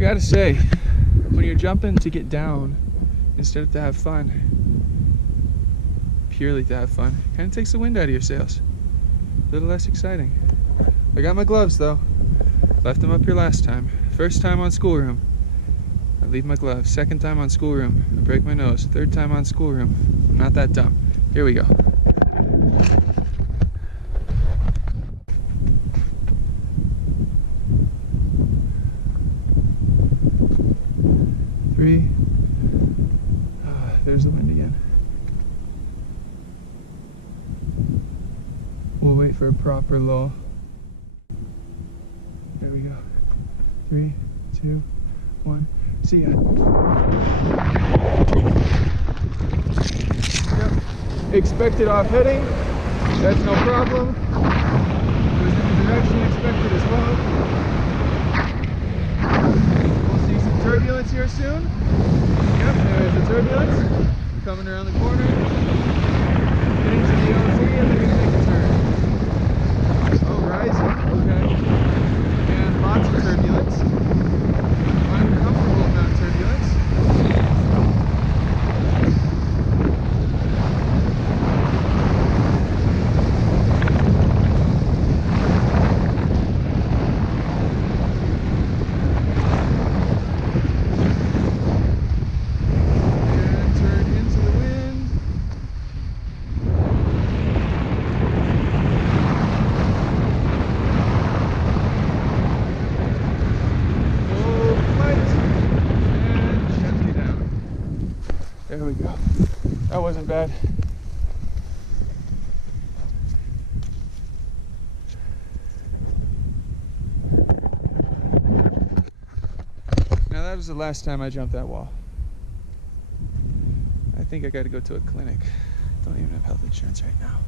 gotta say, when you're jumping to get down instead of to have fun, purely to have fun, kind of takes the wind out of your sails. A little less exciting. I got my gloves though. Left them up here last time. First time on schoolroom, I leave my gloves. Second time on schoolroom, I break my nose. Third time on schoolroom, I'm not that dumb. Here we go. Three. There's the wind again. We'll wait for a proper lull. There we go. 3, 2, 1. See ya. Yep. Expected off heading. That's no problem. Goes in the direction expected as well. We'll see some turbulence here soon. Yep, there's the turbulence. Coming around the corner. Getting to the OC and then we're going to make a turn. Oh, rising. Okay. And lots of turbulence. Uncomfortable amount of turbulence. And turn into the wind. There we go. That wasn't bad. Now that was the last time I jumped that wall. I think I got to go to a clinic. Don't even have health insurance right now.